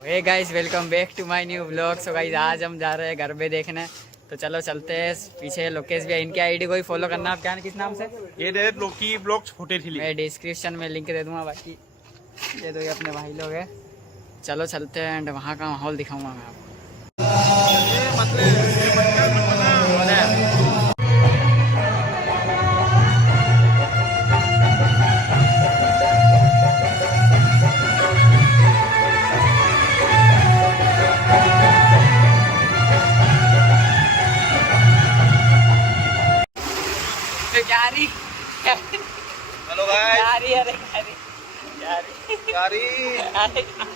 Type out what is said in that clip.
Hey guys, welcome back to my new vlog. So guys, आज हम जा रहे हैं गरबे देखने, तो चलो चलते हैं। पीछे लोकेश भी है, इनकी आईडी को ही फॉलो करना। आप क्या किस नाम से? ये दे लोकी ब्लॉग छोटे थी। मैं डिस्क्रिप्शन में लिंक दे दूंगा। बाकी ये दो ये अपने भाई लोग हैं। चलो चलते हैं एंड वहाँ का माहौल दिखाऊंगा मैं आपको। हेलो गाइस, यारी अरे यारी आ गया।